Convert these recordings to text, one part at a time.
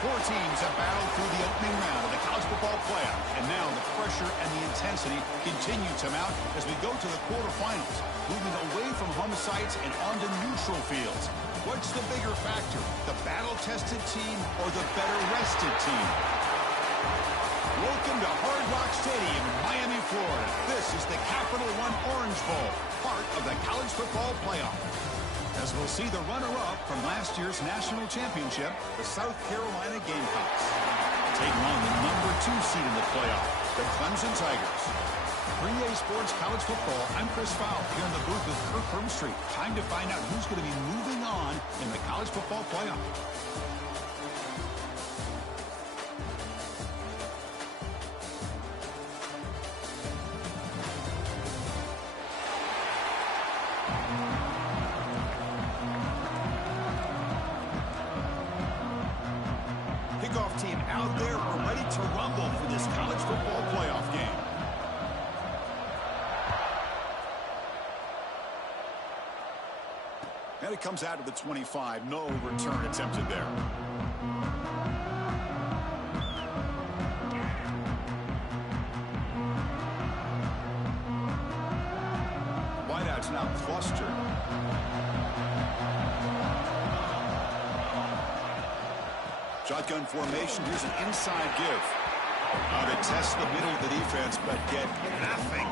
Four teams have battled through the opening round of the college football playoff, and now the pressure and the intensity continue to mount as we go to the quarterfinals, moving away from home sites and onto neutral fields. What's the bigger factor, the battle-tested team or the better-rested team? Welcome to Hard Rock Stadium in Miami, Florida. This is the Capital One Orange Bowl, part of the college football playoff. As we'll see the runner-up from last year's national championship, the South Carolina Gamecocks, taking on the #2 seed in the playoff, the Clemson Tigers. 3A Sports College Football, I'm Chris Fowle, here in the booth with Kirk Hermstreet. Time to find out who's going to be moving on in the college football playoff. Kickoff team out there, we're ready to rumble for this college football playoff game. And it comes out of the 25. No return attempted there. Wideouts now clustered. Shotgun formation. Here's an inside give. They test the middle of the defense, but get nothing.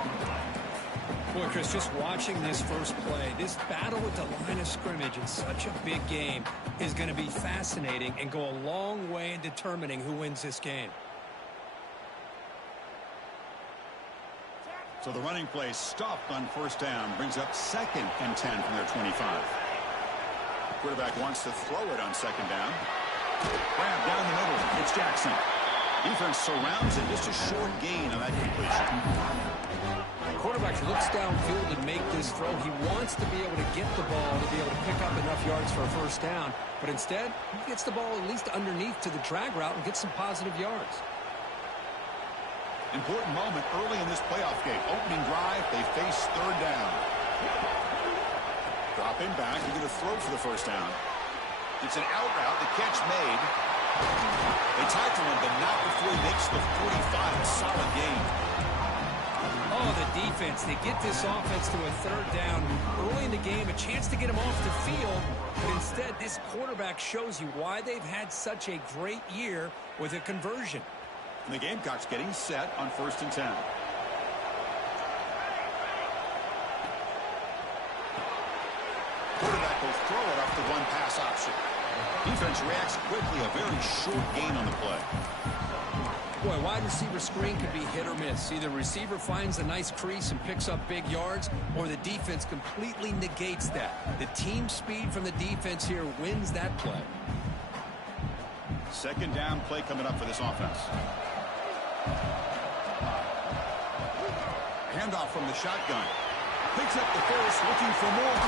Boy, Chris, just watching this first play, this battle with the line of scrimmage in such a big game is going to be fascinating and go a long way in determining who wins this game. So the running play stopped on first down, brings up 2nd and 10 from their 25. Quarterback wants to throw it on 2nd down. Grab down the middle. It's Jackson. Defense surrounds it. Just a short gain on that completion. Quarterback looks downfield and make this throw. He wants to be able to get the ball to be able to pick up enough yards for a first down. But instead, he gets the ball at least underneath to the drag route and gets some positive yards. Important moment early in this playoff game. Opening drive, they face 3rd down. Dropping back. They're going to throw for the first down. It's an out route. The catch made. They tackle him, but not before he makes the 45. A solid gain. Oh, the defense. They get this offense to a 3rd down early in the game. A chance to get him off the field. But instead, this quarterback shows you why they've had such a great year with a conversion. And the Gamecocks getting set on 1st and 10. Quarterback will throw it off the one pass option. Defense reacts quickly. A very short gain on the play. Boy, wide receiver screen could be hit or miss. Either receiver finds a nice crease and picks up big yards, or the defense completely negates that. The team speed from the defense here wins that play. 2nd down play coming up for this offense. Handoff from the shotgun. Picks up the first, looking for more.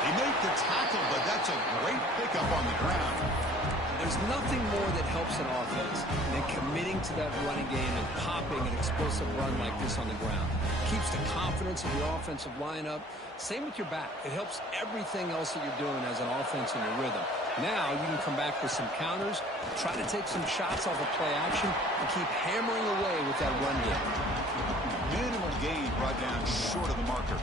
They make the tackle, but that's a great pickup on the ground. There's nothing more that helps an offense than committing to that running game and popping an explosive run like this on the ground. Keeps the confidence of your offensive lineup. Same with your back. It helps everything else that you're doing as an offense in your rhythm. Now you can come back with some counters, try to take some shots off of play action, and keep hammering away with that run game. Minimal gain brought down short of the marker.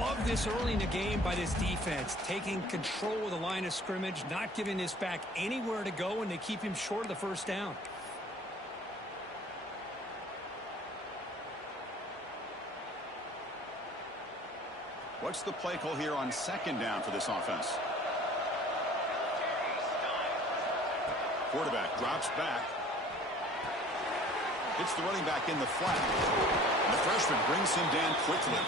Love this early in the game by this defense, taking control of the line of scrimmage, not giving this back anywhere to go, and they keep him short of the first down. What's the play call here on 2nd down for this offense? Quarterback drops back. Hits the running back in the flat. And the freshman brings him down quickly.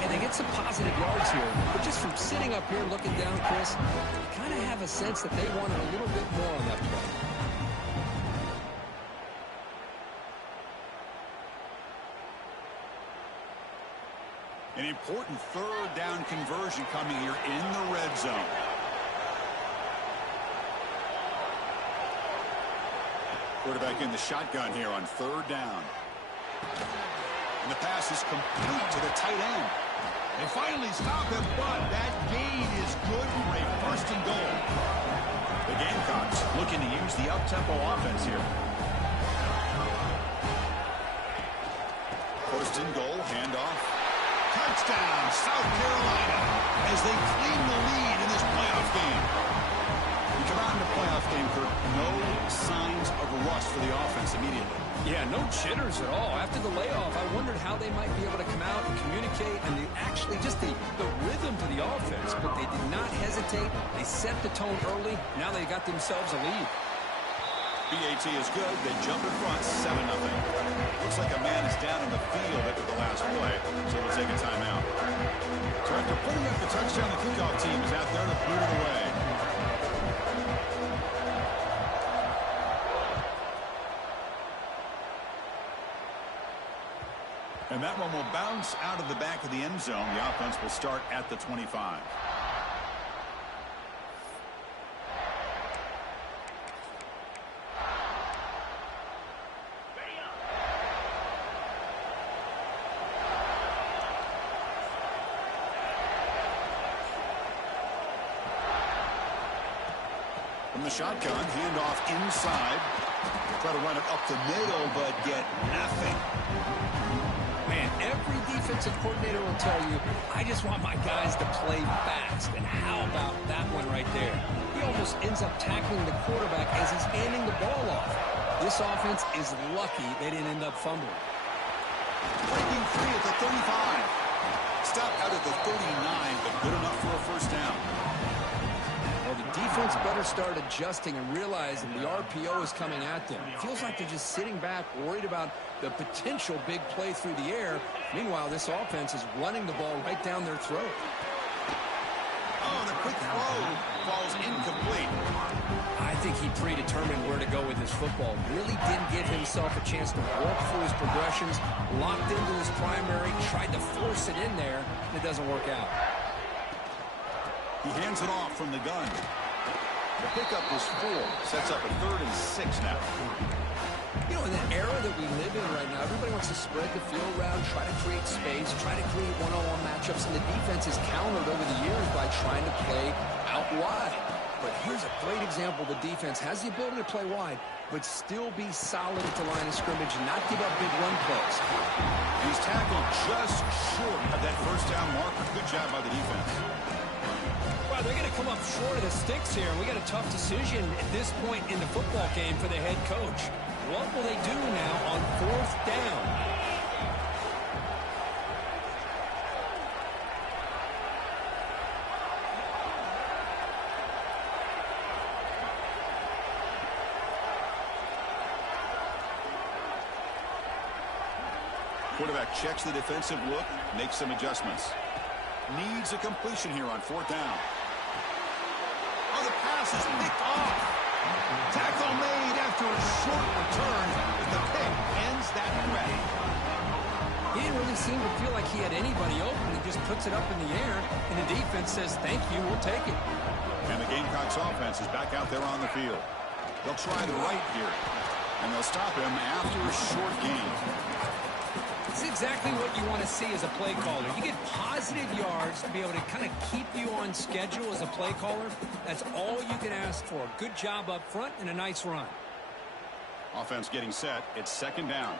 And they get some positive yards here. But just from sitting up here looking down, Chris, you kind of have a sense that they wanted a little bit more on that play. An important 3rd down conversion coming here in the red zone. Quarterback in the shotgun here on 3rd down. And the pass is complete to the tight end. They finally stop him, but that gain is good for a first and goal. The Gamecocks looking to use the up-tempo offense here. First and goal, handoff. Touchdown, South Carolina, as they claim the lead in this playoff game. We come out in the playoff game, Kirk, no signs of rust for the offense immediately. Yeah, no jitters at all. After the layoff, I wondered how they might be able to come out and communicate and actually just the rhythm to the offense. But they did not hesitate. They set the tone early. Now they got themselves a lead. BAT is good. They jump in front, 7-0. Looks like a man is down in the field after the last play, so we'll take a timeout. So after putting up the touchdown, the kickoff team is out there to boot it away. And that one will bounce out of the back of the end zone. The offense will start at the 25. From the shotgun, handoff inside. Try to run it up the middle, but get nothing. Man, every defensive coordinator will tell you, I just want my guys to play fast. And how about that one right there? He almost ends up tackling the quarterback as he's handing the ball off. This offense is lucky they didn't end up fumbling. Breaking free at the 35. Stop out at the 39, but good enough for a first down. Well, the defense better start adjusting and realizing the RPO is coming at them. It feels like they're just sitting back, worried about the potential big play through the air. Meanwhile, this offense is running the ball right down their throat. Oh, the quick throw falls incomplete. I think he predetermined where to go with his football. Really didn't give himself a chance to walk through his progressions, locked into his primary, tried to force it in there, and it doesn't work out. He hands it off from the gun. The pickup is 4. Sets up a 3rd and 6 now. You know, in the era that we live in right now, everybody wants to spread the field around, try to create space, try to create one-on-one matchups, and the defense is countered over the years by trying to play out wide. But here's a great example. The defense has the ability to play wide, but still be solid at the line of scrimmage and not give up big run plays. He's tackled just short of that first down marker. Good job by the defense. Well, they're going to come up short of the sticks here. We got a tough decision at this point in the football game for the head coach. What will they do now on 4th down? Quarterback checks the defensive look, makes some adjustments. Needs a completion here on 4th down. Oh, the pass is picked off. Tackle made after a short return, but the pick ends that threat. He didn't really seem to feel like he had anybody open. He just puts it up in the air, and the defense says, thank you, we'll take it. And the Gamecocks offense is back out there on the field. They'll try the right here, and they'll stop him after a short gain. It's exactly what you want to see as a play caller. You get positive yards to be able to kind of keep you on schedule as a play caller. That's all you can ask for. Good job up front and a nice run. Offense getting set. It's 2nd down.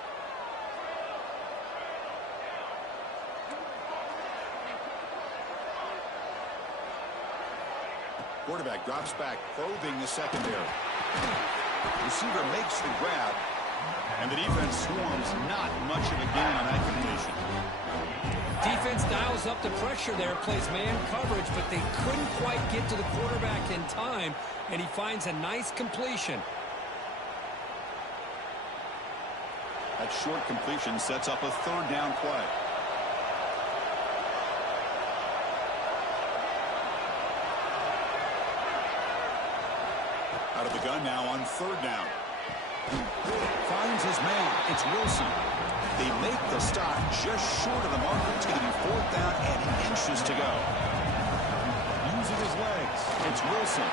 Quarterback drops back, probing the secondary. Receiver makes the grab. And the defense swarms. Not much of a gain on that completion. Defense dials up the pressure there, plays man coverage, but they couldn't quite get to the quarterback in time, and he finds a nice completion. That short completion sets up a 3rd down play. Out of the gun now on 3rd down. Finds his man. It's Wilson. They make the stop just short of the marker. It's going to be 4th down and inches to go. Using his legs. It's Wilson.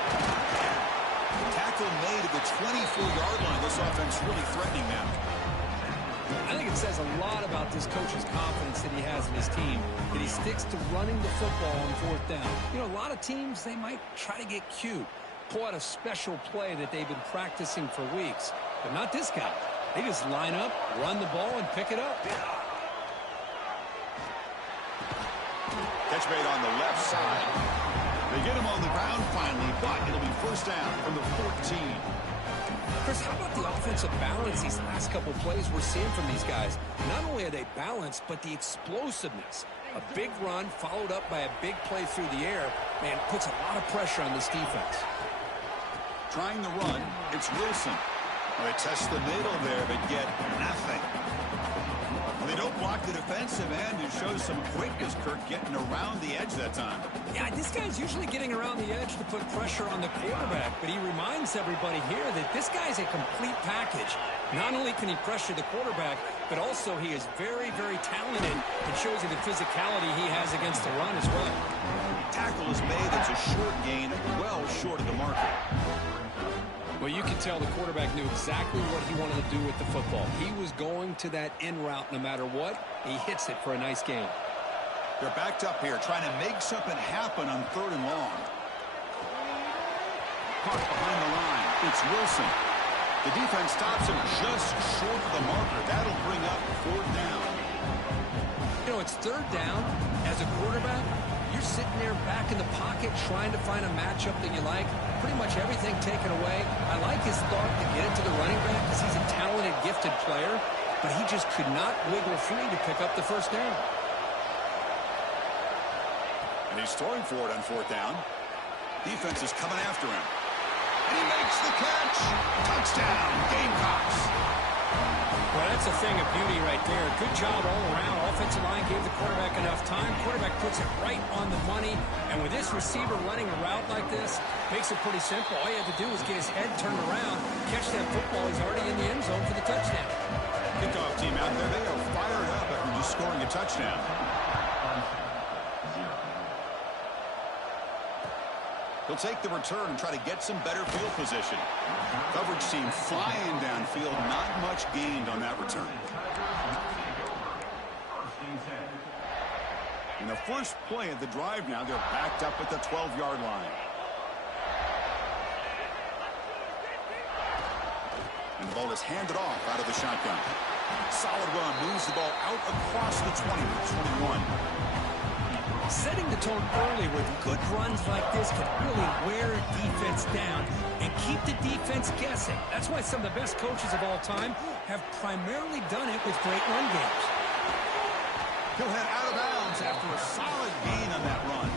Tackle made at the 24-yard line. This offense really threatening now. I think it says a lot about this coach's confidence that he has in his team, that he sticks to running the football on fourth down. You know, a lot of teams, they might try to get cute, pull out a special play that they've been practicing for weeks, but not this guy. They just line up, run the ball, and pick it up. Catch made on the left side. They get him on the ground finally, but it'll be first down from the 14. Chris, how about the offensive balance these last couple plays we're seeing from these guys? Not only are they balanced, but the explosiveness. A big run followed up by a big play through the air, man, puts a lot of pressure on this defense. Trying the run, it's Wilson. They test the middle there, but get nothing. They don't block the defensive end and show some quickness, Kirk, getting around the edge that time. Yeah, this guy's usually getting around the edge to put pressure on the quarterback, but he reminds everybody here that this guy's a complete package. Not only can he pressure the quarterback, but also he is very, very talented and shows you the physicality he has against the run as well. Tackle is made. It's a short gain, well short of the marker. Well, you can tell the quarterback knew exactly what he wanted to do with the football. He was going to that in route no matter what. He hits it for a nice gain. They're backed up here, trying to make something happen on 3rd and long. Caught behind the line. It's Wilson. The defense stops him just short of the marker. That'll bring up 4th down. You know, it's 3rd down. As a quarterback, you're sitting there back in the pocket trying to find a matchup that you like. Pretty much everything taken away. I like his thought to get it to the running back because he's a talented, gifted player, but he just could not wiggle free to pick up the first down. And he's throwing for it on 4th down. Defense is coming after him. And he makes the catch. Touchdown, Gamecocks. Well, that's a thing of beauty right there. Good job all around. Offensive line gave the quarterback enough time. Quarterback puts it right on the money. And with this receiver running a route like this, makes it pretty simple. All you have to do is get his head turned around, catch that football. He's already in the end zone for the touchdown. Kickoff team out there. They are fired up after just scoring a touchdown. He'll take the return and try to get some better field position. Coverage team flying downfield. Not much gained on that return. In the first play of the drive now, they're backed up at the 12-yard line. And the ball is handed off out of the shotgun. Solid run. Moves the ball out across the 20 to 21. Setting the tone early with good runs like this can really wear a defense down and keep the defense guessing. That's why some of the best coaches of all time have primarily done it with great run games. He'll head out of bounds after a solid gain on that run.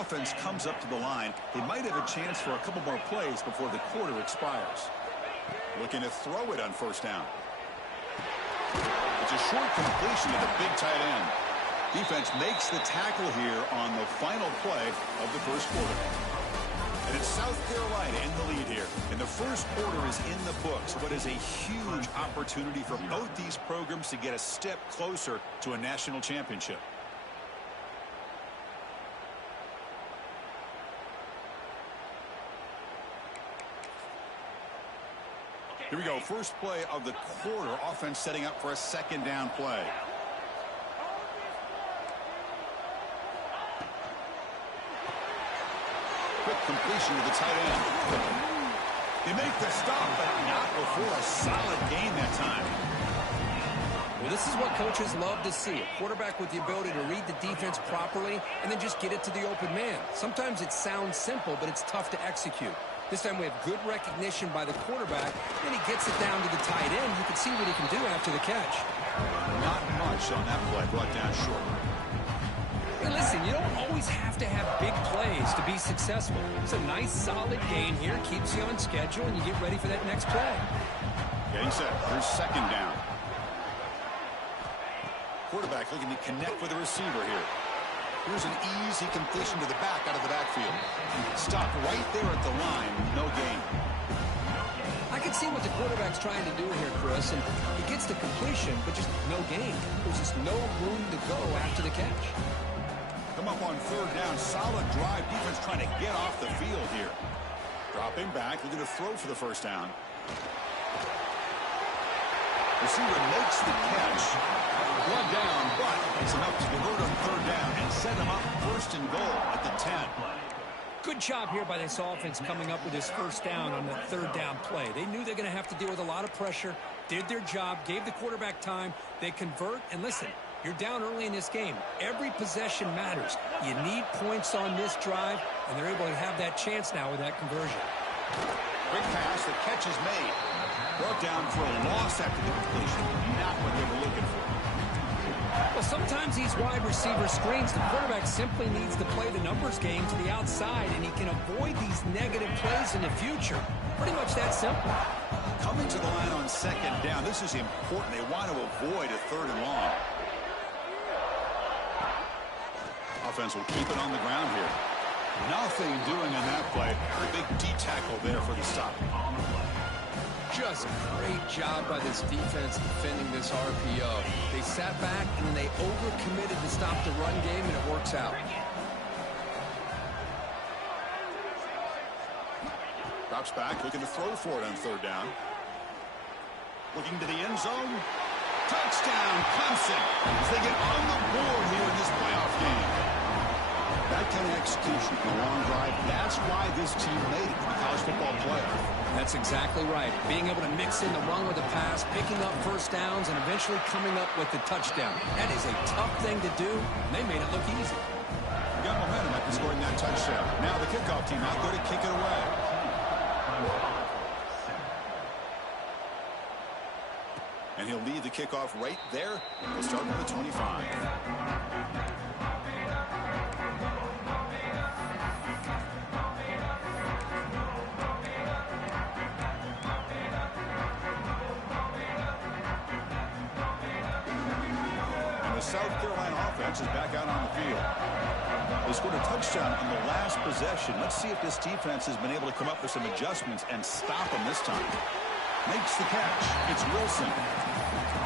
Offense comes up to the line. They might have a chance for a couple more plays before the quarter expires. Looking to throw it on 1st down. It's a short completion to the big tight end. Defense makes the tackle here on the final play of the first quarter. And it's South Carolina in the lead here. And the first quarter is in the books. What is a huge opportunity for both these programs to get a step closer to a national championship. Here we go. First play of the quarter. Offense setting up for a 2nd down play. Quick completion to the tight end. They make the stop, but not before a solid gain that time. Well, this is what coaches love to see. A quarterback with the ability to read the defense properly and then just get it to the open man. Sometimes it sounds simple, but it's tough to execute. This time we have good recognition by the quarterback, and he gets it down to the tight end. You can see what he can do after the catch. Not much on that play, brought down short. Hey, listen, you don't always have to have big plays to be successful. It's a nice, solid gain here. Keeps you on schedule, and you get ready for that next play. Getting set. Here's 2nd down. Quarterback looking to connect with the receiver here. Here's an easy completion to the back out of the backfield. Stop right there at the line. No gain. I can see what the quarterback's trying to do here, Chris, and he gets the completion, but just no gain. There's just no room to go after the catch. Come up on 3rd down. Solid drive. Defense trying to get off the field here. Dropping back, looking to throw for the first down. Receiver makes the catch. One down, but it's enough to convert on third down and set him up first and goal at the 10. Good job here by this offense coming up with this first down on the third down play. They knew they're going to have to deal with a lot of pressure, did their job, gave the quarterback time. They convert, and listen, you're down early in this game. Every possession matters. You need points on this drive, and they're able to have that chance now with that conversion. Quick pass, the catch is made. Brought down for a loss after the completion. Not what they were looking for. Well, sometimes these wide receiver screens, the quarterback simply needs to play the numbers game to the outside, and he can avoid these negative plays in the future. Pretty much that simple. Coming to the line on second down, this is important. They want to avoid a third and long. Offense will keep it on the ground here. Nothing doing on that play. A big D tackle there for the stop. Just great job by this defense defending this RPO. They sat back and then they overcommitted to stop the run game, and it works out. Drops back, looking to throw for it on third down. Looking to the end zone. Touchdown, Clemson, as they get on the board here in this playoff game. That kind of execution in a long drive, that's why this team made it to the college football playoff. That's exactly right. Being able to mix in the run with the pass, picking up first downs, and eventually coming up with the touchdown. That is a tough thing to do, and they made it look easy. We got momentum after scoring that touchdown. Now the kickoff team out there to kick it away. And he'll lead the kickoff right there. He'll start from the 25. South Carolina offense is back out on the field. They scored a touchdown on the last possession. Let's see if this defense has been able to come up with some adjustments and stop them this time. Makes the catch. It's Wilson.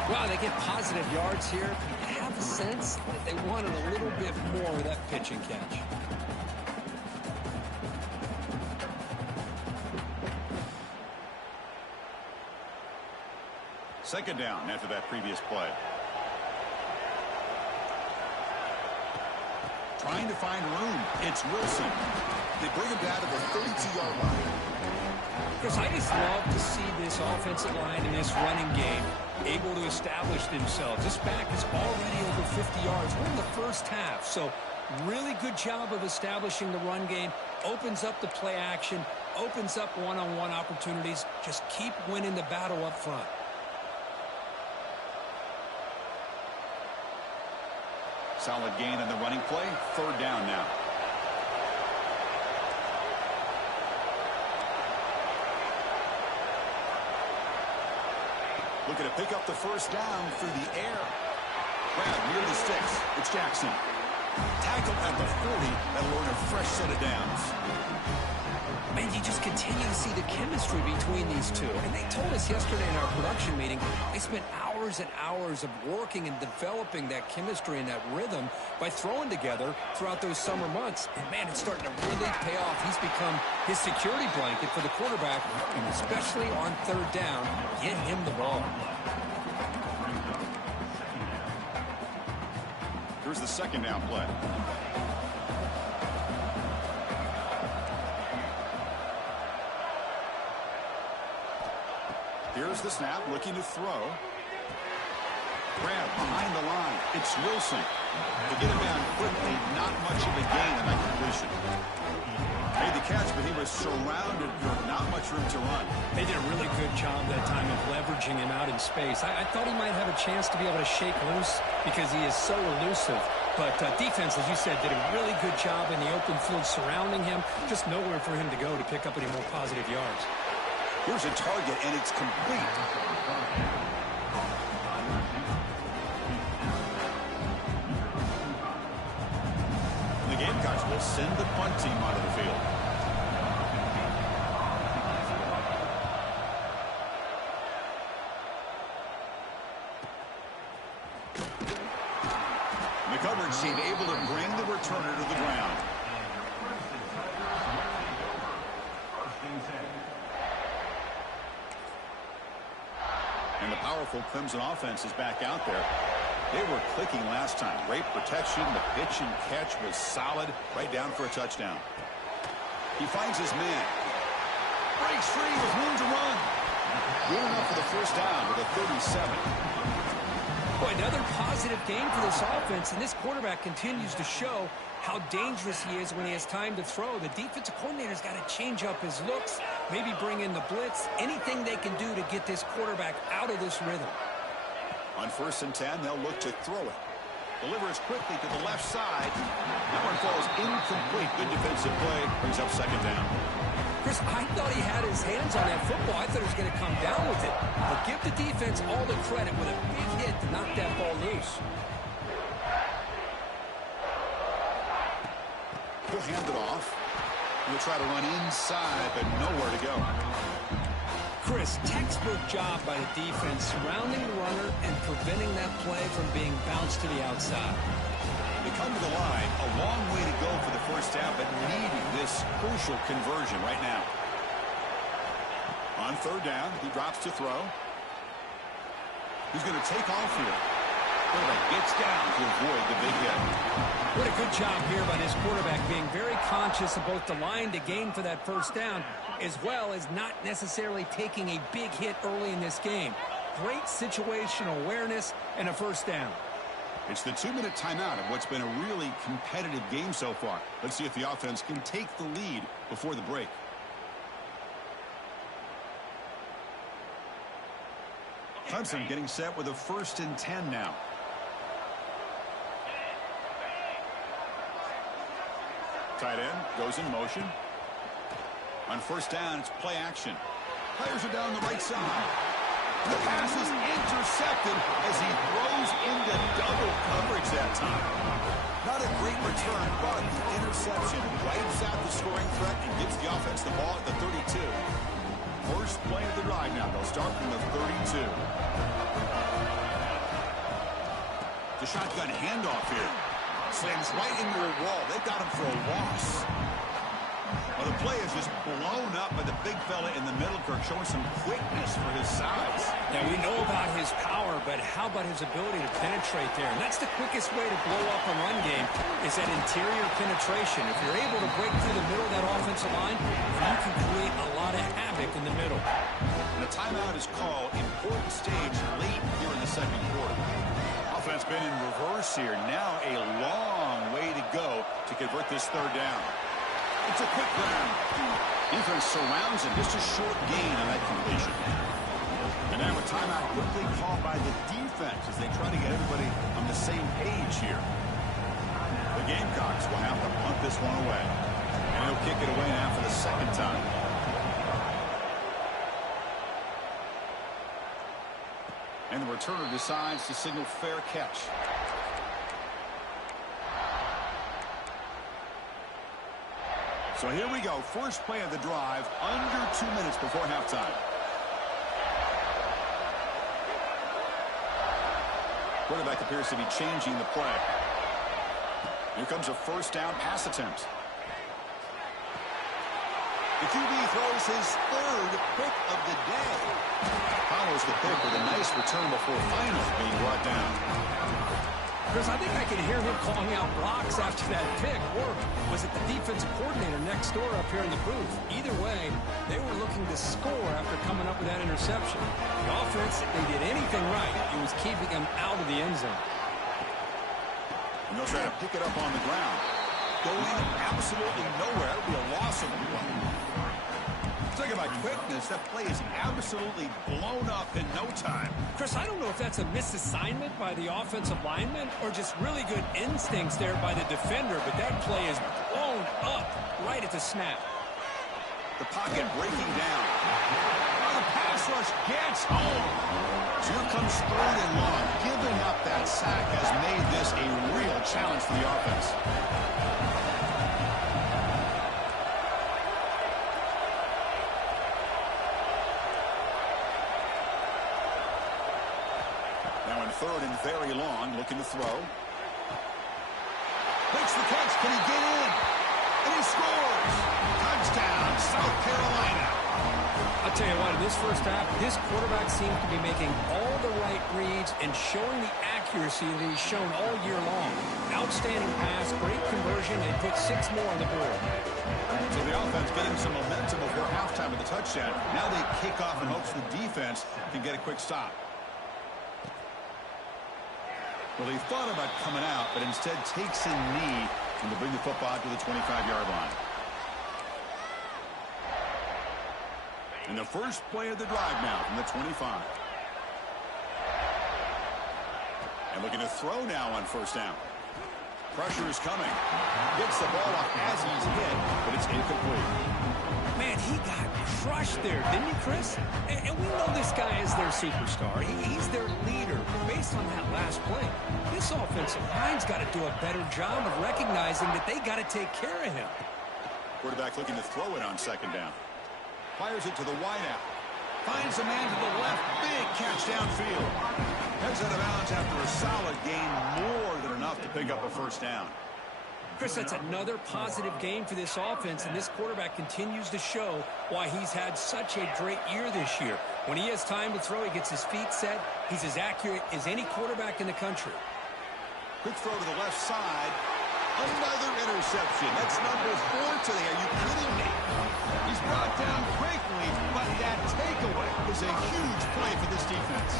Wow, they get positive yards here. I have a sense that they wanted a little bit more with that pitch and catch. Second down after that previous play. Trying to find room. It's Wilson. They bring him down to the 32-yard line. Chris, I just love to see this offensive line and this running game able to establish themselves. This back is already over 50 yards. We're in the first half, so really good job of establishing the run game. Opens up the play action, opens up one-on-one opportunities. Just keep winning the battle up front. Solid gain on the running play. Third down now. Looking to pick up the first down through the air. Grab near the sticks. It's Jackson. Tackle at the 40. That'll earn a fresh set of downs. Man, you just continue to see the chemistry between these two. And they told us yesterday in our production meeting, they spent hours and hours of working and developing that chemistry and that rhythm by throwing together throughout those summer months. And, man, it's starting to really pay off. He's become his security blanket for the quarterback, and especially on third down, get him the ball. Here's the second down play. Here's the snap, looking to throw. Grab behind the line. It's Wilson. To get him down quickly, not much of a gain on that completion. Made the catch, but he was surrounded. Not much room to run. They did a really good job that time of leveraging him out in space. I thought he might have a chance to be able to shake loose because he is so elusive. But defense, as you said, did a really good job in the open field surrounding him. Just nowhere for him to go to pick up any more positive yards. Here's a target, and it's complete. The Gamecocks will send the punt team onto the field. The coverage team able to bring the returner to the ground. And the powerful Clemson offense is back out there. They were clicking last time. Great protection. The pitch and catch was solid. Right down for a touchdown. He finds his man. Breaks free with room to run. Good enough for the first down with a 37. Boy, another positive game for this offense, and this quarterback continues to show how dangerous he is when he has time to throw. The defensive coordinator's got to change up his looks, maybe bring in the blitz, anything they can do to get this quarterback out of this rhythm. On 1st and 10, they'll look to throw it. Delivers quickly to the left side. That one falls incomplete. Good defensive play. Brings up 2nd down. Chris, I thought he had his hands on that football. I thought he was going to come down with it. But give the defense all the credit with a big hit to knock that ball loose. He'll hand it off. He'll try to run inside, but nowhere to go. Chris, textbook job by the defense surrounding the runner and preventing that play from being bounced to the outside. They come to the line, a long way to go for the first half, but needing this crucial conversion right now. On 3rd down, he drops to throw. He's going to take off here. Quarterback gets down to avoid the big hit. What a good job here by this quarterback, being very conscious of both the line to gain for that first down, as well as not necessarily taking a big hit early in this game. Great situational awareness and a first down. It's the 2-minute timeout of what's been a really competitive game so far. Let's see if the offense can take the lead before the break. Clemson getting set with a 1st and 10 now. Tight end goes in motion. On 1st down, it's play action. Players are down the right side. The pass is intercepted as he throws into double coverage that time. Not a great return, but the interception wipes out the scoring threat and gives the offense the ball at the 32. First play of the drive now. They'll start from the 32. The shotgun handoff here. Slams right into a wall. They've got him for a loss. Well, the play is just blown up by the big fella in the middle, Kirk, showing some quickness for his size. Yeah, we know about his power, but how about his ability to penetrate there? And that's the quickest way to blow up a run game, is that interior penetration. If you're able to break through the middle of that offensive line, you can create a lot of havoc in the middle. And a timeout is called. Important stage late here in the 2nd quarter. Offense been in reverse here. Now a long way to go to convert this 3rd down. It's a quick round. Defense surrounds him. Just a short gain on that completion. And now a timeout quickly called by the defense as they try to get everybody on the same page here. The Gamecocks will have to punt this one away. And he'll kick it away now for the 2nd time. And the returner decides to signal fair catch. So here we go. First play of the drive, under 2 minutes before halftime. Quarterback appears to be changing the play. Here comes a 1st down pass attempt. The QB throws his 3rd pick of the day. Follows the pick with a nice return before finally being brought down. Chris, I think I can hear him calling out blocks after that pick. Or was it the defensive coordinator next door up here in the booth? Either way, they were looking to score after coming up with that interception. The offense, if they did anything right, it was keeping them out of the end zone. And they'll try to pick it up on the ground. Going absolutely nowhere. It'll be a loss of 1. Talking about quickness, that play is absolutely blown up in no time. Chris, I don't know if that's a misassignment by the offensive lineman or just really good instincts there by the defender, but that play is blown up right at the snap. The pocket breaking down. Now the pass rush gets home. So here comes 3rd and long. Giving up that sack has made this a real challenge for the offense. Now in 3rd and very long, looking to throw. Makes the catch. Can he get in? And he scores! Touchdown, South Carolina. I'll tell you what, in this first half, this quarterback seems to be making all the right reads and showing the accuracy that he's shown all year long. Outstanding pass, great conversion, and put 6 more on the board. So the offense getting some momentum before halftime with the touchdown. Now they kick off in hopes the defense can get a quick stop. Well, he thought about coming out, but instead takes a knee and to bring the football to the 25-yard line. And the first play of the drive now from the 25. And looking to throw now on first down. Pressure is coming. Gets the ball off as he's hit, but it's incomplete. Man, he got crushed there, didn't he, Chris? And we know this guy is their superstar. He's their leader. Based on that last play, this offensive line's got to do a better job of recognizing that they got to take care of him. Quarterback looking to throw it on second down. Fires it to the wideout. Finds a man to the left. Big catch downfield. Heads out of bounds after a solid gain, more than enough to pick up a first down. Chris, that's another positive game for this offense, and this quarterback continues to show why he's had such a great year this year. When he has time to throw, he gets his feet set. He's as accurate as any quarterback in the country. Quick throw to the left side. Another interception. That's number 4 today. Are you kidding me? He's brought down quickly, but that takeaway is a huge play for this defense.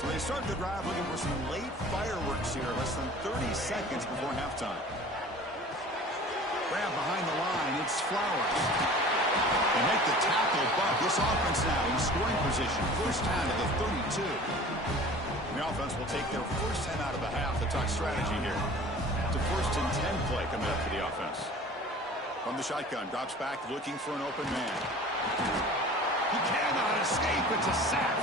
So they start the drive looking for some late fireworks here, less than 30 seconds before halftime. Grab behind the line, it's Flowers. They make the tackle, but this offense now in scoring position. First down to the 32. The offense will take their first 10 out of the half. The talk strategy here. It's a first and 10 play coming up for the offense. From the shotgun, drops back looking for an open man. He cannot escape. It's a sack.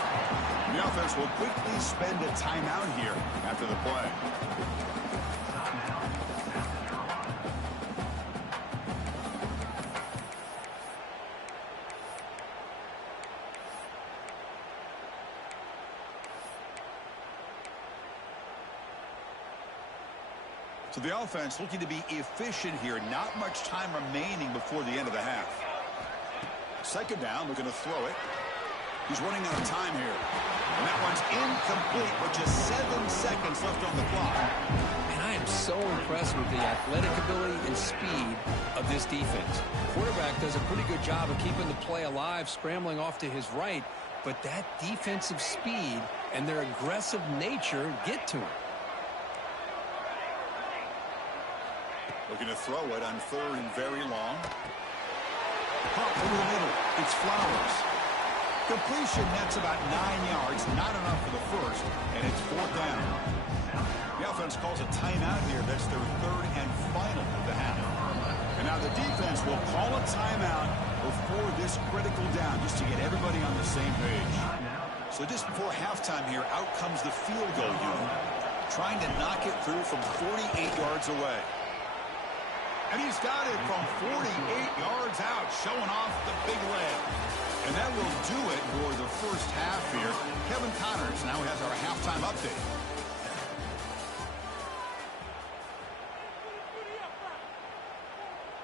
The offense will quickly spend a timeout here after the play. So the offense looking to be efficient here. Not much time remaining before the end of the half. Second down, looking to throw it. He's running out of time here. And that one's incomplete with just 7 seconds left on the clock. And I am so impressed with the athletic ability and speed of this defense. Quarterback does a pretty good job of keeping the play alive, scrambling off to his right. But that defensive speed and their aggressive nature get to him. Looking to throw it on third and very long. Pop over the middle. It's Flowers. Completion nets about 9 yards. Not enough for the first. And it's fourth down. The offense calls a timeout here. That's their third and final of the half. And now the defense will call a timeout before this critical down, just to get everybody on the same page. So just before halftime here, out comes the field goal unit, trying to knock it through from 48 yards away. And he's got it from 48 yards out, showing off the big leg. And that will do it for the first half here. Kevin Connors now has our halftime update.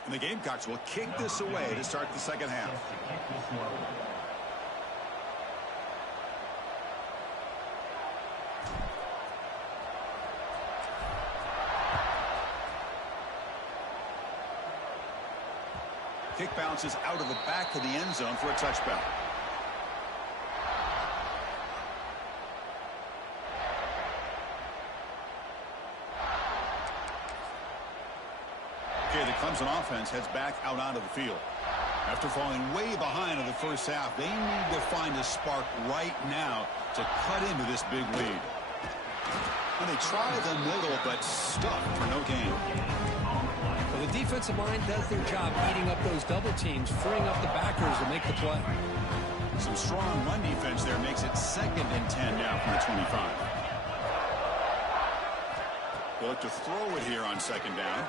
And the Gamecocks will kick this away to start the second half. Kick bounces out of the back of the end zone for a touchback. Okay, the Clemson offense heads back out onto the field. After falling way behind in the first half, they need to find a spark right now to cut into this big lead. And they try the middle, but stuck for no gain. Well, the defensive line does their job eating up those double teams, freeing up the backers to make the play. Some strong run defense there makes it 2nd and 10 now from the 25. They'll look to throw it here on second down.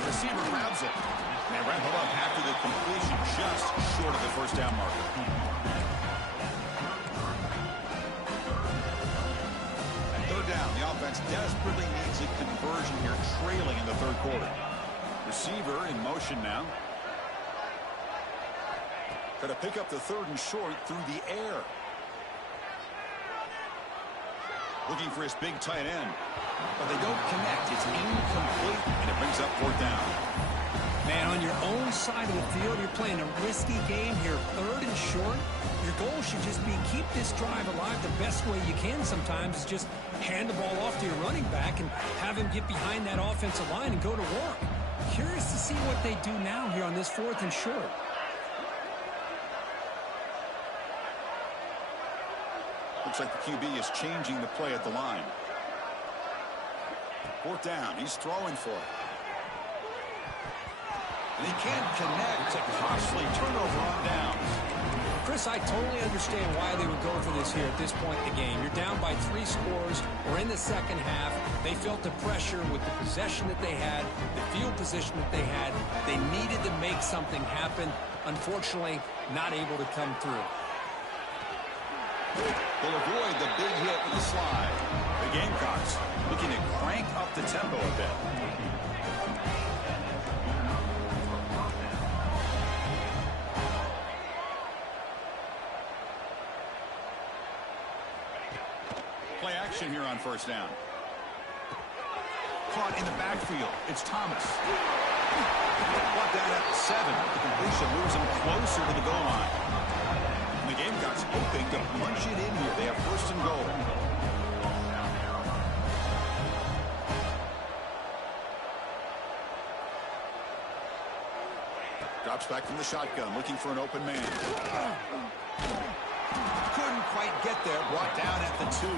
The receiver grabs it. And they wrap it up after the completion just short of the first down marker. desperately needs a conversion here, trailing in the third quarter. Receiver in motion now. Got to pick up the third and short through the air. Looking for his big tight end. But they don't connect. It's incomplete, and it brings up fourth down. Man, on your own side of the field, you're playing a risky game here. Third and short. Your goal should just be keep this drive alive the best way you can sometimes is just hand the ball off to your running back and have him get behind that offensive line and go to work. Curious to see what they do now here on this fourth and short. Looks like the QB is changing the play at the line. Fourth down. He's throwing for it. And he can't connect. It's a costly turnover on downs. Chris, I totally understand why they would go for this here at this point in the game. You're down by 3 scores. We're in the second half. They felt the pressure with the possession that they had, the field position that they had. They needed to make something happen. Unfortunately, not able to come through. They'll avoid the big hit with the slide. The Gamecocks looking to crank up the tempo a bit. Play action here on first down. Caught in the backfield. It's Thomas. Brought down at the 7. The completion moves him closer to the goal line. And the Gamecocks hoping to punch it in here. They have first and goal. Drops back from the shotgun, looking for an open man. Couldn't quite get there. Brought down at the 2.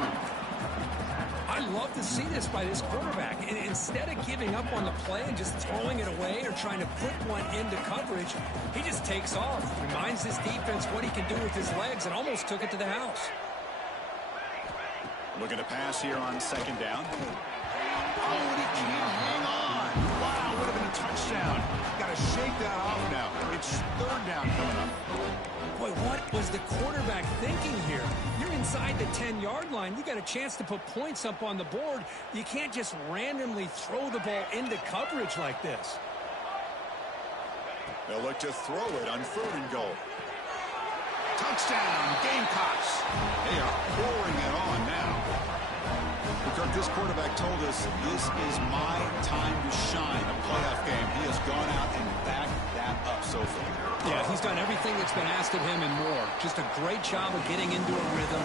I love to see this by this quarterback. And instead of giving up on the play and just throwing it away or trying to put one into coverage, he just takes off. Reminds his defense what he can do with his legs and almost took it to the house. Looking to pass here on second down. Oh, and he can't hang on. Wow, would have been a touchdown. Got to shake that off now. It's third down coming up. Boy, what was the quarterback thinking here? You're inside the 10-yard line. You got a chance to put points up on the board. You can't just randomly throw the ball into coverage like this. They'll look to throw it on third and goal. Touchdown, Gamecocks. They are pouring it on now. Kirk, this quarterback told us this is my time to shine, a playoff game. He has gone out and backed that up so far. Yeah, he's done everything that's been asked of him and more. Just a great job of getting into a rhythm.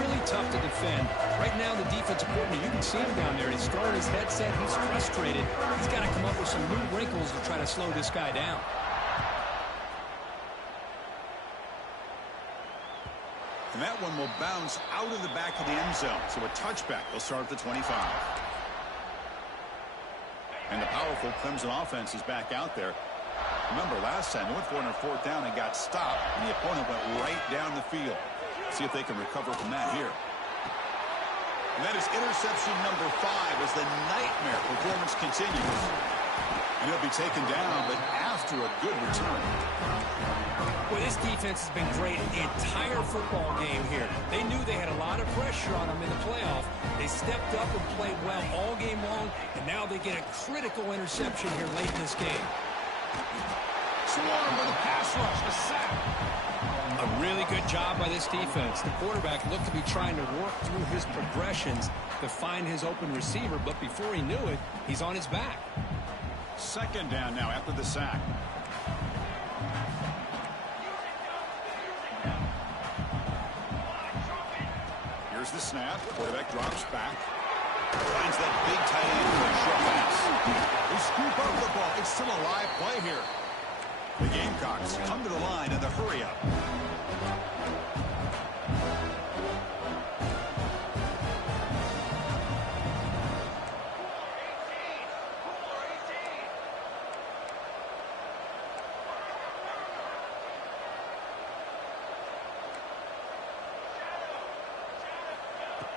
Really tough to defend. Right now, the defensive coordinator, you can see him down there. He's throwing his headset. He's frustrated. He's got to come up with some new wrinkles to try to slow this guy down. And that one will bounce out of the back of the end zone. So a touchback. They'll start at the 25. And the powerful Clemson offense is back out there. Remember, last time they went for it on fourth down and got stopped, and the opponent went right down the field. See if they can recover from that here. And that is interception number 5 as the nightmare performance continues. And he'll be taken down, but after a good return. Well, this defense has been great the entire football game here. They knew they had a lot of pressure on them in the playoff. They stepped up and played well all game long, and now they get a critical interception here late in this game. Swarm with a pass rush, a sack. A really good job by this defense. The quarterback looked to be trying to work through his progressions to find his open receiver, but before he knew it, he's on his back. Second down now after the sack. Here's the snap. Quarterback drops back. Finds that big tight end for a short pass. They scoop up the ball. It's still a live play here. The Gamecocks come to the line in the hurry up.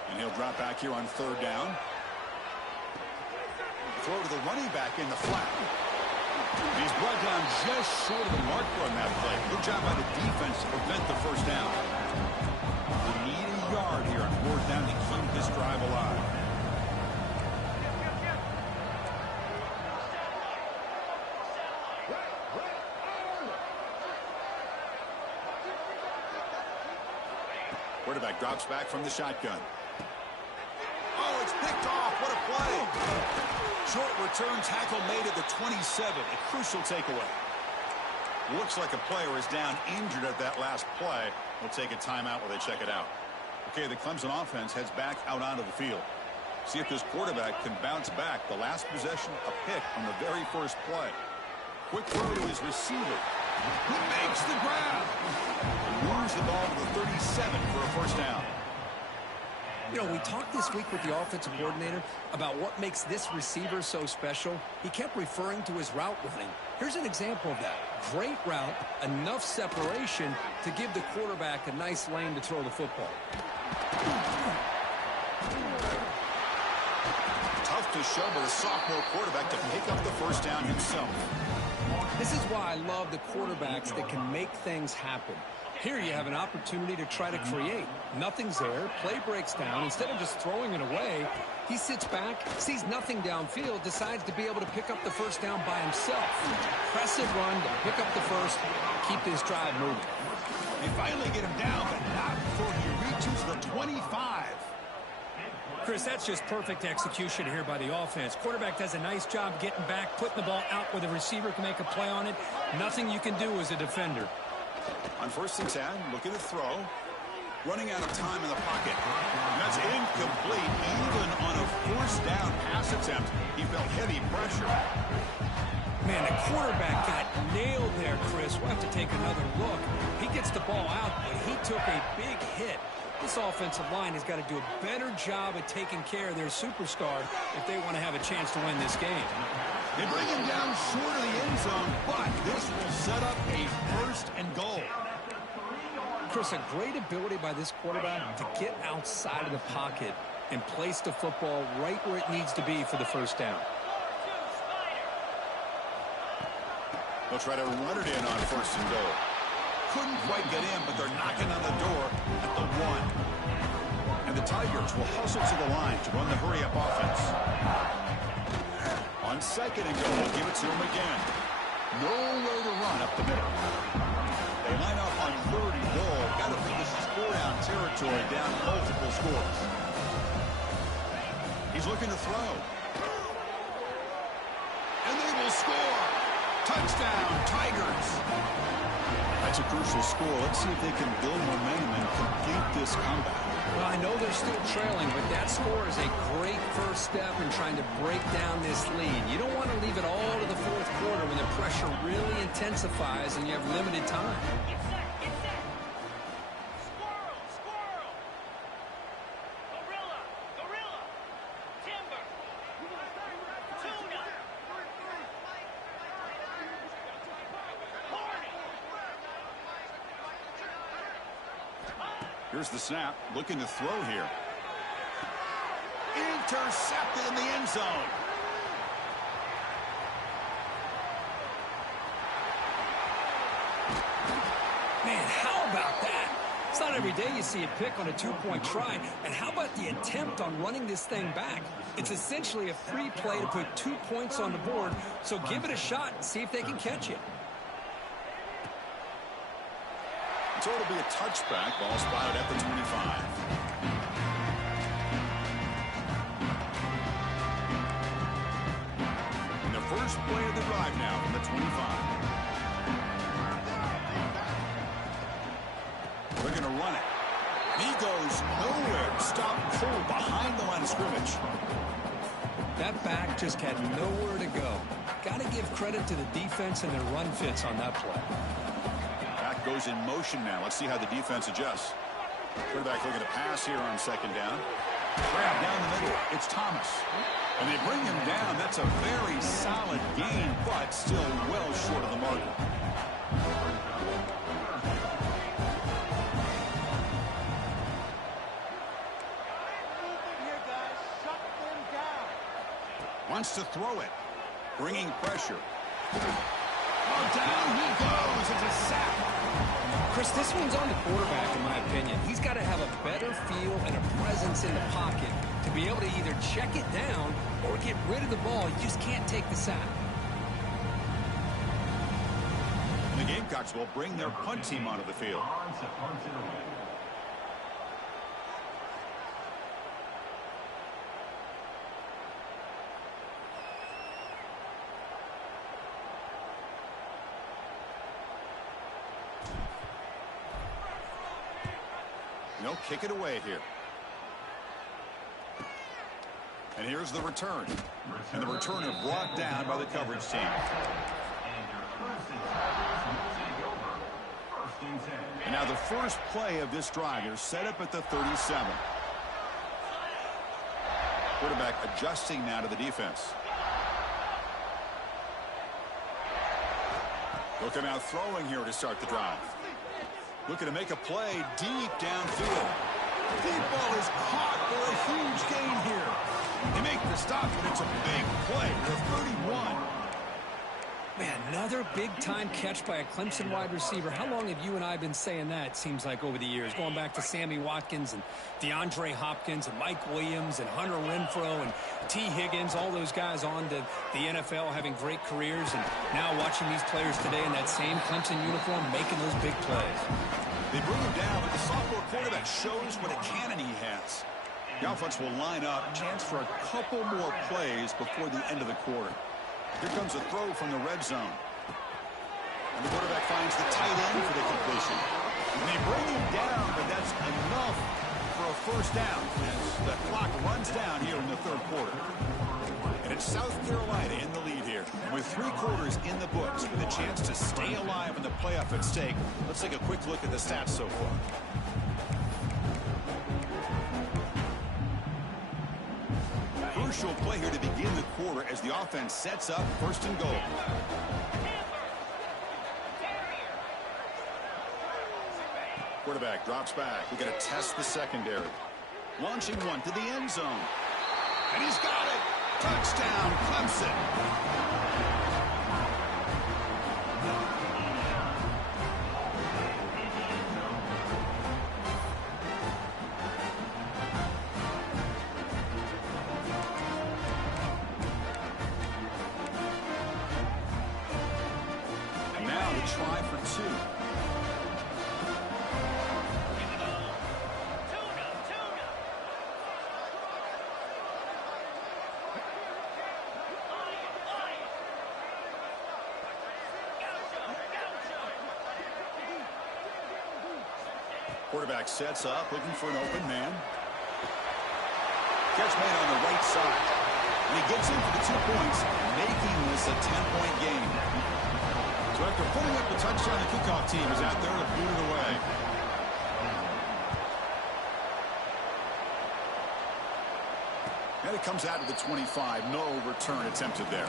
And he'll drop back here on third down. Throw to the running back in the flat. He's brought down just short of the marker on that play. Good job by the defense to prevent the first down. They need a yard here on fourth down to keep this drive alive. quarterback drops back from the shotgun. Oh, it's picked off. What a play. Short return tackle made at the 27. A crucial takeaway. Looks like a player is down injured at that last play. We'll take a timeout while they check it out. Okay, the Clemson offense heads back out onto the field. See if this quarterback can bounce back. The last possession, a pick on the very first play. Quick throw to his receiver. He makes the grab. Moves the ball to the 37 for a first down. You know, we talked this week with the offensive coordinator about what makes this receiver so special. He kept referring to his route running. Here's an example of that. Great route, enough separation to give the quarterback a nice lane to throw the football. Tough to show by the sophomore quarterback to pick up the first down himself. This is why I love the quarterbacks that can make things happen. Here you have an opportunity to try to create. Nothing's there. Play breaks down. Instead of just throwing it away, he sits back, sees nothing downfield, decides to be able to pick up the first down by himself. Impressive run to pick up the first, keep this drive moving. They finally get him down, but not before he reaches the 25. Chris, that's just perfect execution here by the offense. Quarterback does a nice job getting back, putting the ball out where the receiver can make a play on it. Nothing you can do as a defender. On 1st and 10, looking to throw. Running out of time in the pocket. That's incomplete. Even on a forced down pass attempt, he felt heavy pressure. Man, the quarterback got nailed there, Chris. We'll have to take another look. He gets the ball out, but he took a big hit. This offensive line has got to do a better job of taking care of their superstar if they want to have a chance to win this game. They bring him down short of the end zone, but this will set up a 1st and goal. Chris, a great ability by this quarterback to get outside of the pocket and place the football right where it needs to be for the first down. They'll try to run it in on 1st and goal. Couldn't quite get in, but they're knocking on the door at the 1. And the Tigers will hustle to the line to run the hurry-up offense. On 2nd and goal, give it to him again. Nowhere to run up the middle. They line up on 3rd and goal. Got to put this score-down territory down multiple scores. He's looking to throw. And they will score. Touchdown, Tigers. That's a crucial score. Let's see if they can build momentum and complete this comeback. Well, I know they're still trailing, but that score is a great first step in trying to break down this lead. You don't want to leave it all to the 4th quarter when the pressure really intensifies and you have limited time. Here's the snap, looking to throw here. Intercepted in the end zone. Man, how about that? It's not every day you see a pick on a 2-point try. And how about the attempt on running this thing back? It's essentially a free play to put 2 points on the board, so give it a shot and see if they can catch it. So it'll be a touchback. Ball spotted at the 25. And the first play of the drive now from the 25. They're going to run it. He goes nowhere. Stop cold behind the line of scrimmage. That back just had nowhere to go. Got to give credit to the defense and their run fits on that play. Goes in motion now. Let's see how the defense adjusts. Quarterback looking to pass here on 2nd down. Grab down the middle. It's Thomas. And they bring him down. That's a very solid gain, but still well short of the mark. Wants to throw it. Bringing pressure. Oh, down he goes. It's a sack. Chris, this one's on the quarterback, in my opinion. He's got to have a better feel and a presence in the pocket to be able to either check it down or get rid of the ball. You just can't take the sack. And the Gamecocks will bring their punt team onto the field. they'll kick it away here. And here's the return. And the returner brought down by the coverage team. And now the first play of this drive is set up at the 37. Quarterback adjusting now to the defense. Looking out throwing here to start the drive. Looking to make a play deep downfield. The deep ball is caught for a huge gain here. They make the stop, but it's a big play to 31. Man, another big-time catch by a Clemson wide receiver. How long have you and I been saying that, it seems like, over the years? Going back to Sammy Watkins and DeAndre Hopkins and Mike Williams and Hunter Renfrow and T. Higgins, all those guys on to the NFL having great careers. And now watching these players today in that same Clemson uniform making those big plays. They bring him down, but the sophomore quarterback shows what a cannon he has. The offense will line up. Chance for a couple more plays before the end of the quarter. Here comes a throw from the red zone. And the quarterback finds the tight end for the completion. And they bring him down, but that's enough for a first down as the clock runs down here in the third quarter. And it's South Carolina in the lead here. And with 3 quarters in the books with a chance to stay alive in the playoff at stake, let's take a quick look at the stats so far. Crucial play here to begin the quarter as the offense sets up first and goal. Quarterback drops back. We're going to test the secondary. Launching one to the end zone. And he's got it. Touchdown, Clemson. Try for 2. Quarterback sets up, looking for an open man. Catch made on the right side. And he gets in for the 2 points, making this a 10-point game. So after putting up the touchdown, the kickoff team is out there to boot it away. And it comes out to the 25. No return attempted there.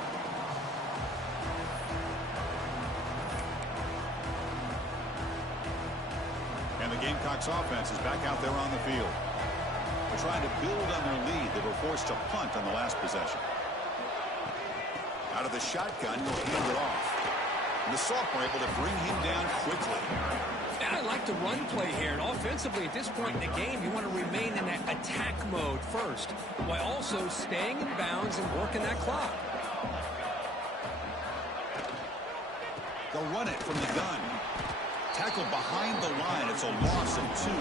And the Gamecocks offense is back out there on the field. They're trying to build on their lead. They were forced to punt on the last possession. Out of the shotgun, he'll hand it off. And the sophomore able to bring him down quickly. And I like the run play here. And offensively, at this point in the game, you want to remain in that attack mode first, while also staying in bounds and working that clock. They'll run it from the gun. Tackle behind the line. It's a loss of 2.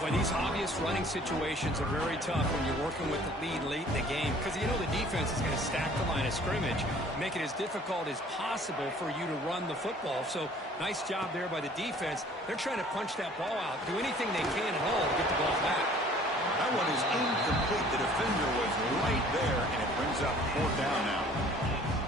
Boy, these obvious running situations are very tough when you're working with the lead late in the game, because you know the defense is going to stack the line of scrimmage, make it as difficult as possible for you to run the football. So nice job there by the defense. They're trying to punch that ball out, do anything they can at all to get the ball back. That one is incomplete. The defender was right there, and it brings up 4th down now.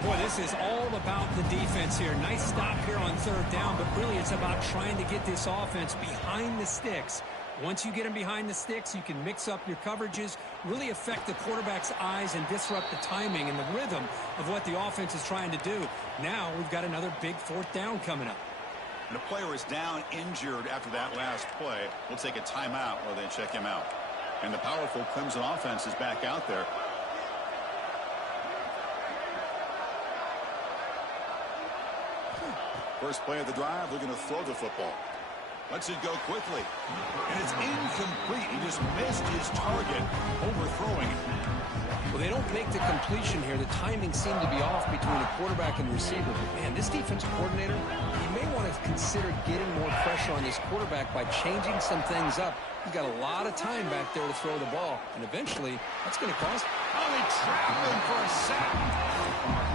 Boy, this is all about the defense here. Nice stop here on 3rd down, but really it's about trying to get this offense behind the sticks. Once you get them behind the sticks, you can mix up your coverages, really affect the quarterback's eyes and disrupt the timing and the rhythm of what the offense is trying to do. Now we've got another big 4th down coming up. And a player is down injured after that last play. We'll take a timeout while they check him out. And the powerful Clemson offense is back out there. First play of the drive, looking to throw the football. Lets it go quickly. And it's incomplete. He just missed his target, overthrowing it. Well, they don't make the completion here. The timing seemed to be off between the quarterback and the receiver. But, man, this defensive coordinator, he may want to consider getting more pressure on this quarterback by changing some things up. He's got a lot of time back there to throw the ball, and eventually that's going to cost. Oh, they trapped him for a sack.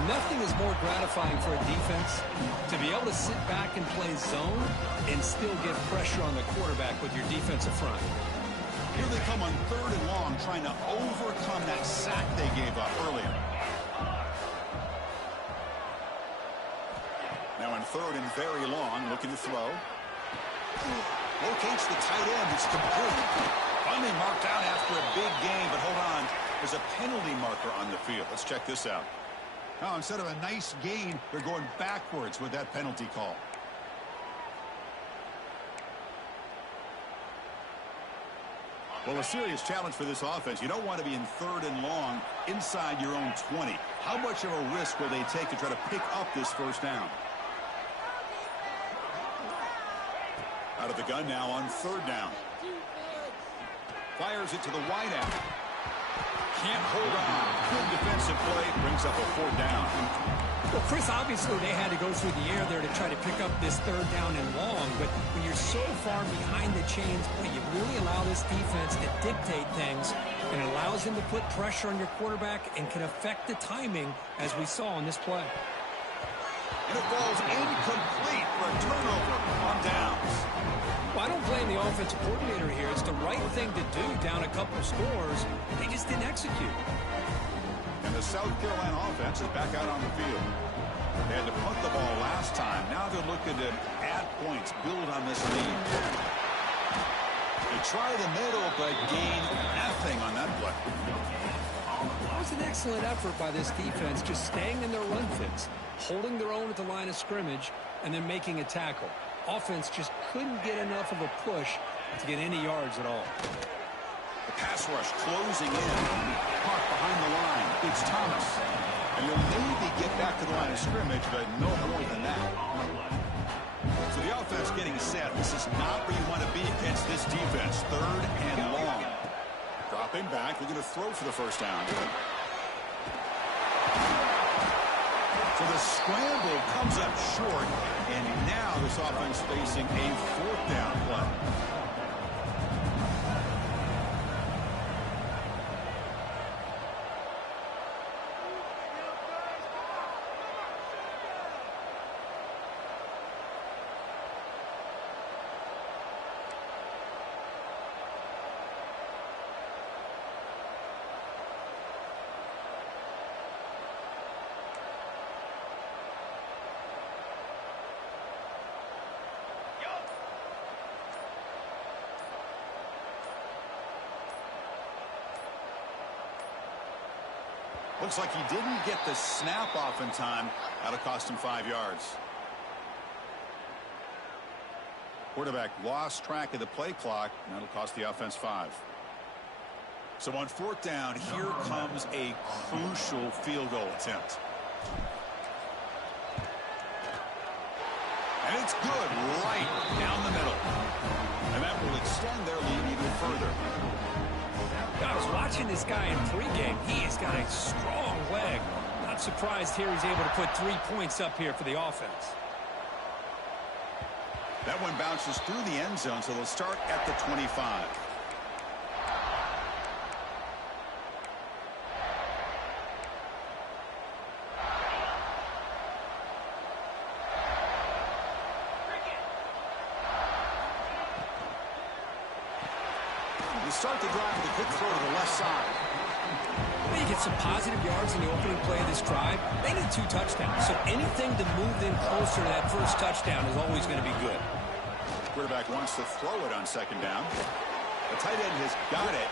Nothing is more gratifying for a defense to be able to sit back and play zone and still get pressure on the quarterback with your defensive front. Here they come on 3rd and long, trying to overcome that sack they gave up earlier. Now on 3rd and very long, looking to throw. Locates the tight end. It's complete. Finally marked out after a big gain, but hold on. There's a penalty marker on the field. Let's check this out. Now, instead of a nice gain, they're going backwards with that penalty call. Well, a serious challenge for this offense. You don't want to be in 3rd and long inside your own 20. How much of a risk will they take to try to pick up this 1st down? Out of the gun now on 3rd down. Fires it to the wideout. Can't hold on. Good defensive play. Brings up a 4th down. Well, Chris, obviously they had to go through the air there to try to pick up this 3rd down and long. But when you're so far behind the chains, boy, you really allow this defense to dictate things. And it allows him to put pressure on your quarterback and can affect the timing, as we saw in this play. And it falls incomplete for a turnover on downs. Well, I don't blame the offensive coordinator here. It's the right thing to do down a couple scores. They just didn't execute. And the South Carolina offense is back out on the field. They had to punt the ball last time. Now they're looking to add points, build on this lead. They try the middle, but gain nothing on that play. That was an excellent effort by this defense, just staying in their run fits, holding their own at the line of scrimmage, and then making a tackle. Offense just couldn't get enough of a push to get any yards at all. The pass rush closing in. Caught behind the line. It's Thomas. And he'll maybe get back to the line of scrimmage, but no more than that. So the offense getting set. This is not where you want to be against this defense. 3rd and long. Dropping back. They're going to throw for the 1st down. So the scramble comes up short, and now this offense facing a 4th down play. Looks like he didn't get the snap off in time. That'll cost him 5 yards. Quarterback lost track of the play clock, and that'll cost the offense 5. So on 4th down, here comes a crucial field goal attempt. And it's good right down the middle. And that will extend their lead even further. I was watching this guy in pregame. He has got a strong leg. Not surprised here he's able to put 3 points up here for the offense. That one bounces through the end zone, so they'll start at the 25. They start the drive with a quick throw to the left side. They get some positive yards in the opening play of this drive. They need 2 touchdowns, so anything to move them closer to that 1st touchdown is always going to be good. Quarterback wants to throw it on 2nd down. The tight end has got it.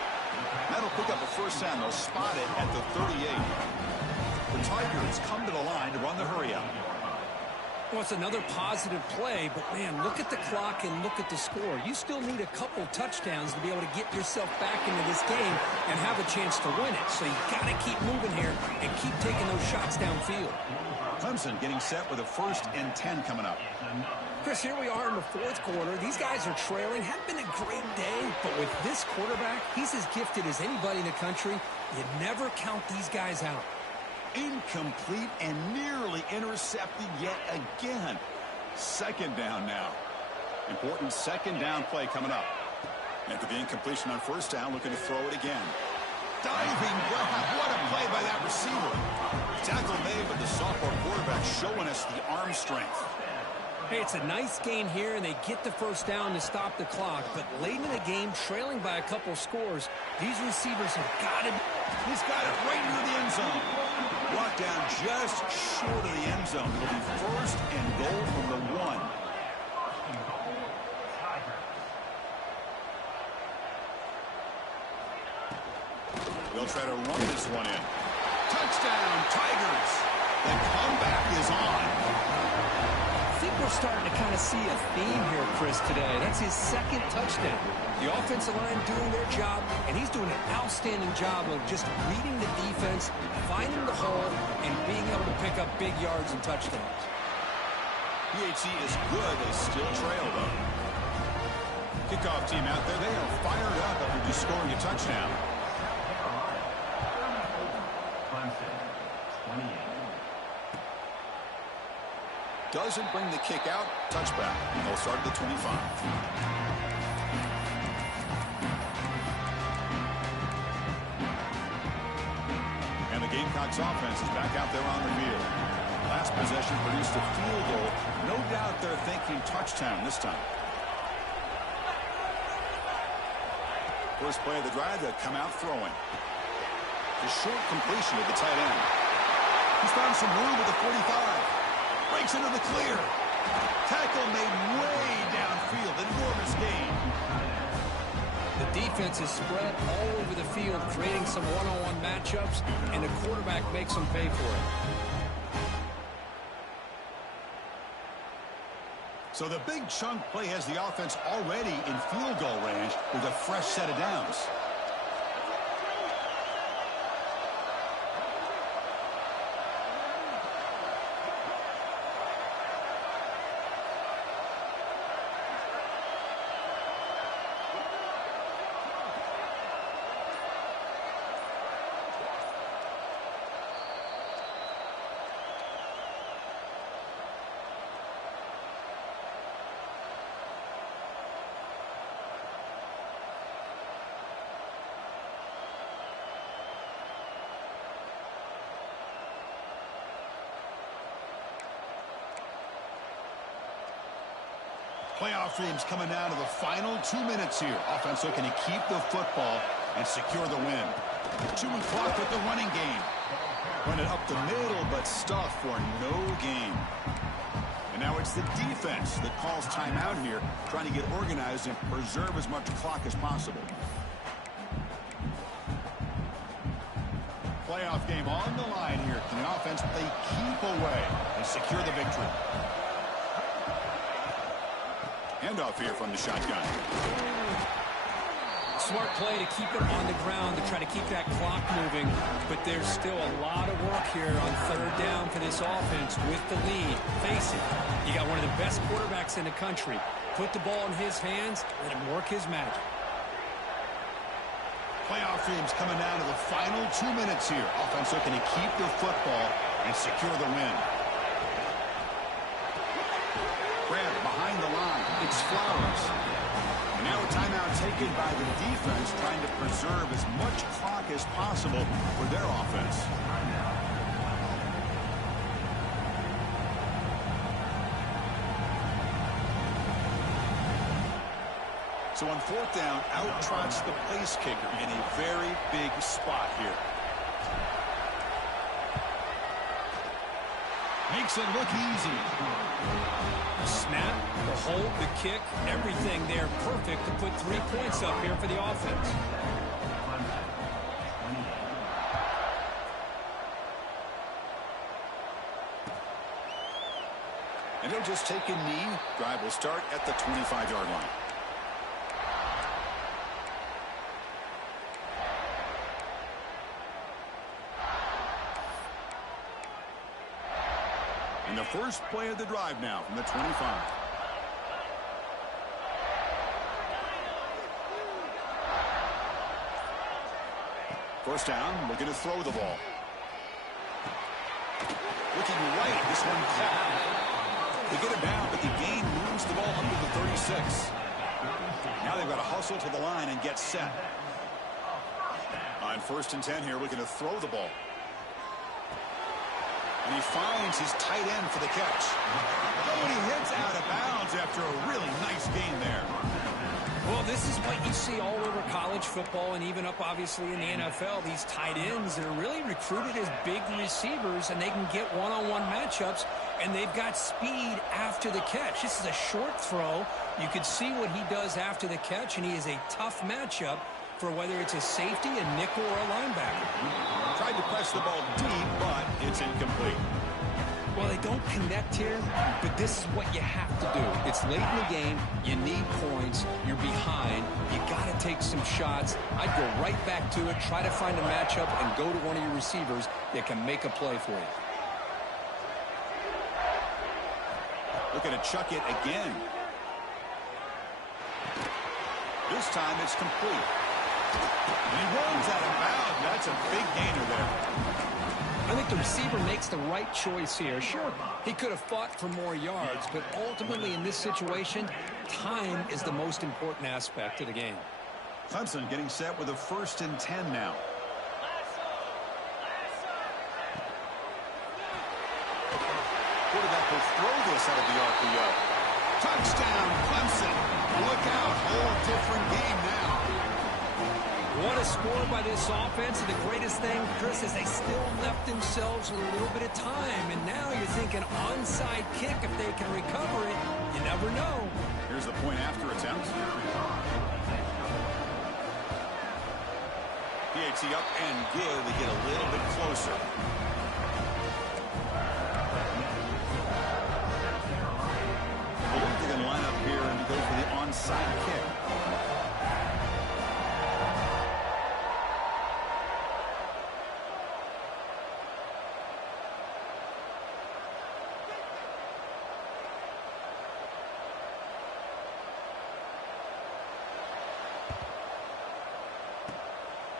That'll pick up a 1st down. They'll spot it at the 38. The Tigers come to the line to run the hurry-up. Well, it's another positive play, but, man, look at the clock and look at the score. You still need a couple touchdowns to be able to get yourself back into this game and have a chance to win it. So you got to keep moving here and keep taking those shots downfield. Clemson getting set with a 1st and 10 coming up. Chris, here we are in the fourth quarter. These guys are trailing. Hadn't been a great day, but with this quarterback, he's as gifted as anybody in the country. You never count these guys out. Incomplete and nearly intercepted yet again. Second down now. Important second down play coming up. After the incompletion on first down, looking to throw it again. Diving, what a play by that receiver. Tackle made, but the sophomore quarterback showing us the arm strength. Hey, it's a nice gain here, and they get the first down to stop the clock. But late in the game, trailing by a couple scores, these receivers have got it. He's got it right near the end zone. Brought down just short of the end zone. It'll be first and goal from the 1. They'll try to run this one in. Touchdown, Tigers. The comeback is on. I think we're starting to kind of see a theme here, Chris, today. That's his second touchdown. The offensive line doing their job, and he's doing an outstanding job of just reading the defense, finding the hole, and being able to pick up big yards and touchdowns. PHC is good. They still trail, though. Kickoff team out there. They are fired up after just scoring a touchdown. Doesn't bring the kick out. Touchback. They'll start at the 25. And the Gamecocks offense is back out there on the field. Last possession produced a field goal. No doubt they're thinking touchdown this time. First play of the drive, they'll come out throwing. The short completion of the tight end. He's found some room at the 45. Breaks into the clear. Tackle made way downfield. Enormous gain. The defense is spread all over the field, creating some one-on-one matchups, and the quarterback makes them pay for it. So the big chunk play has the offense already in field goal range with a fresh set of downs. Playoff dreams coming down to the final 2 minutes here. Offense looking to keep the football and secure the win. Chewing clock with the running game. Run it up the middle, but stuff for no gain. And now it's the defense that calls timeout here, trying to get organized and preserve as much clock as possible. Playoff game on the line here. Can the offense play keep away and secure the victory? Handoff here from the shotgun. Smart play to keep it on the ground to try to keep that clock moving, but there's still a lot of work here on third down for this offense with the lead. Face it, you got one of the best quarterbacks in the country. Put the ball in his hands, let him work his magic. Playoff dreams coming down to the final 2 minutes here. Offense looking to keep the football and secure the win. Grab behind the line. It's Flowers. And now a timeout taken by the defense, trying to preserve as much clock as possible for their offense. So on fourth down, out trots the place kicker in a very big spot here. Makes it look easy. The snap, the hold, the kick, everything there perfect to put 3 points up here for the offense. And they'll just take a knee. Drive will start at the 25-yard line. And the first play of the drive now from the 25. First down, looking to throw the ball. Looking right, this one caught. They get it down, but the gain moves the ball under the 36. Now they've got to hustle to the line and get set. On 1st and 10 here, looking to throw the ball. And he finds his tight end for the catch. Oh, and he hits out of bounds after a really nice gain there. Well, this is what you see all over college football and even up, obviously, in the NFL. These tight ends that are really recruited as big receivers, and they can get one-on-one matchups, and they've got speed after the catch. This is a short throw. You could see what he does after the catch, and he is a tough matchup for whether it's a safety, a nickel, or a linebacker. Tried to press the ball deep, but it's incomplete. Well, they don't connect here, but this is what you have to do. It's late in the game. You need points. You're behind. You got to take some shots. I'd go right back to it, try to find a matchup, and go to one of your receivers that can make a play for you. Looking to chuck it again. This time it's complete. And he runs out of bounds. That's a big gainer there. I think the receiver makes the right choice here. Sure, he could have fought for more yards, but ultimately in this situation, time is the most important aspect of the game. Clemson getting set with a 1st and 10 now. Quarterback will throw this out of the RPO. Touchdown, Clemson. Look out, whole different game now. What a score by this offense, and the greatest thing, Chris, is they still left themselves with a little bit of time, and now you're thinking onside kick if they can recover it. You never know. Here's the point after attempt. PAT up and good. They get a little bit closer. I believe they're going to line up here and go for the onside kick.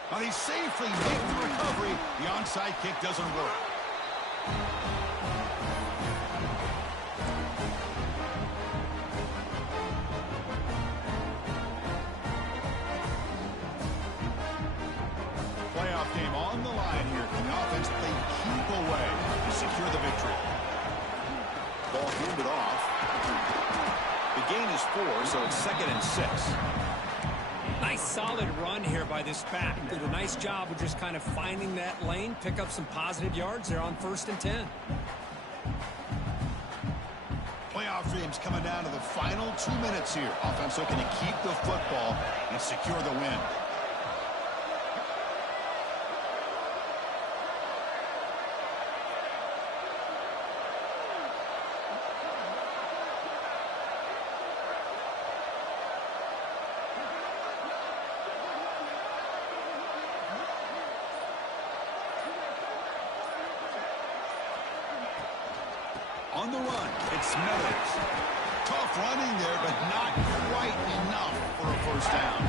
Now they safely make the recovery. The onside kick doesn't work. Playoff game on the line here. Can the offense play keep away to secure the victory? Ball handed off. The gain is 4, so it's 2nd and 6. Nice solid run here by this back. Did a nice job of just kind of finding that lane, pick up some positive yards there on 1st and 10. Playoff dreams coming down to the final 2 minutes here. Offense looking to keep the football and secure the win. On the run, it's Smithers. Tough running there, but not quite enough for a 1st down.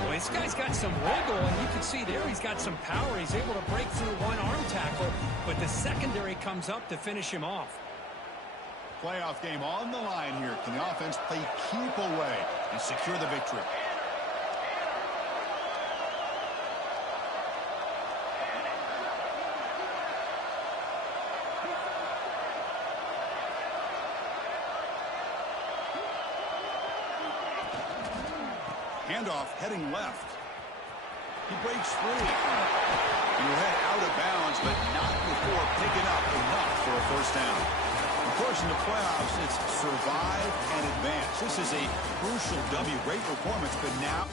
Well, this guy's got some wiggle, and you can see there he's got some power. He's able to break through one arm tackle, but the secondary comes up to finish him off. Playoff game on the line here. Can the offense play keep away and secure the victory? Handoff heading left. He breaks free. He'll head out of bounds, but not before picking up enough for a 1st down. Of course, in the playoffs, it's survive and advance. This is a crucial W. Great performance, but now